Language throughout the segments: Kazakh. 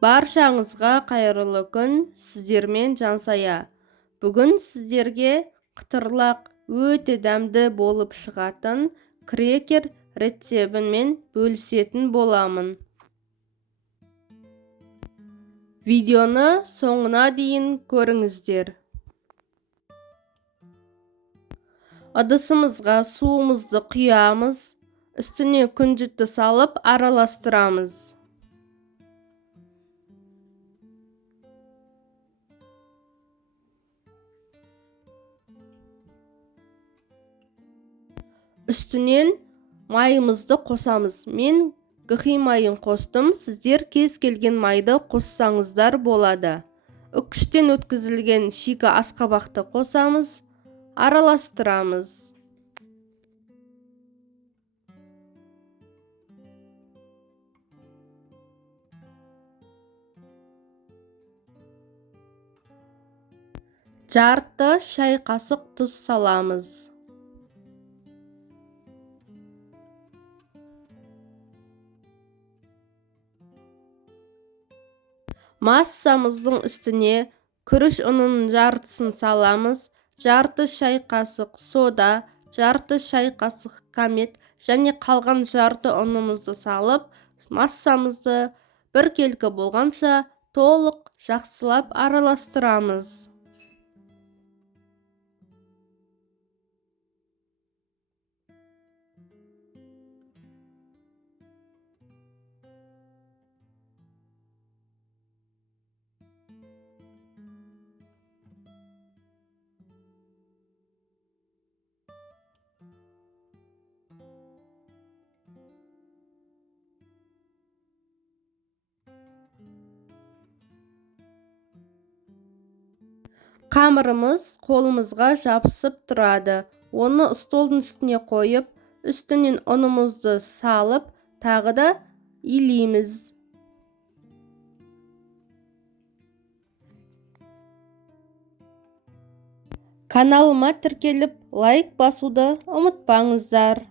Баршаңызға қайырлы күн, сіздермен Жансая. Бүгін сіздерге қытырлақ өте дәмді болып шығатын крекер рецебімен бөлісетін боламын. Видеоны соңына дейін көріңіздер. Ыдысымызға суымызды құямыз, үстіне күнжітті салып араластырамыз. Үстінен майымызды қосамыз. Мен гхи майын қостым, сіздер кез келген майды қоссаңыздар болады. Үккіштен өткізілген шикі асқабақты қосамыз, араластырамыз. Жарты шай қасық тұз саламыз. Массамыздың үстіне күріш ұнының жартысын саламыз. Жарты шай қасық сода, жарты шай қасық камет және қалған жарты ұнымызды салып, массамызды біркелкі болғанша толық жақсылап араластырамыз. Қамырымыз қолымызға жабысып тұрады. Оны столдың үстіне қойып, үстінен ұнымызды салып, тағы да илейміз. Каналыма тіркеліп, лайк басуды ұмытпаңыздар.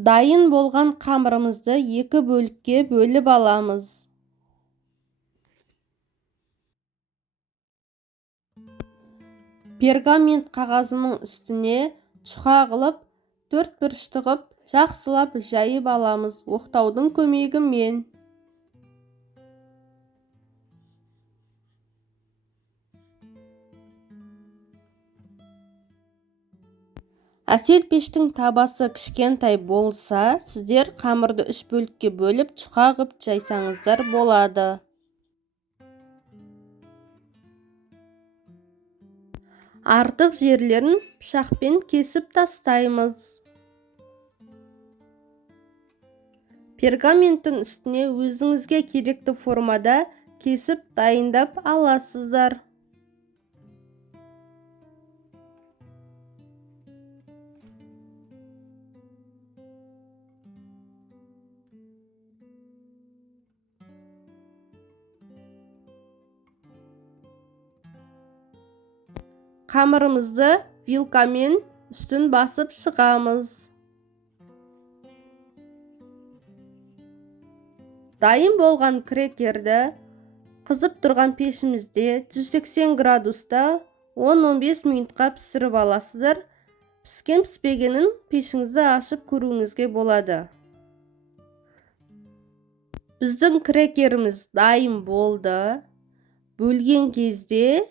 Дайын болған қамырымызды екі бөлікке бөліп аламыз. Пергамент қағазының үстіне чұқа қылып, төрт бұрышты қып, жақсылап жайып аламыз оқтаудың көмегімен. Әсел пештің табасы кішкентай болса, сіздер қамырды үш бөлікке бөліп, чұқа қып жайсаңыздар болады. Артық жерлерін пышақпен кесіп тастаймыз. Пергаменттің үстіне өзіңізге керекті формада кесіп дайындап аласыздар. Қамырымызды вилкамен үстін басып шығамыз. Дайын болған крекерді қызып тұрған пешімізде 180 градуста 10-15 минутқа пісіріп аласыздар. Піскен піспегенін пешіңізді ашып көруіңізге болады. Біздің крекеріміз дайын болды. Бөлген кезде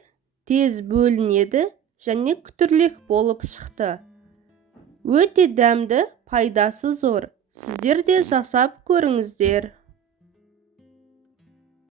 тез бөлінеді және күтірлік болып шықты. Өте дәмді, пайдасы зор. Сіздер де жасап көріңіздер.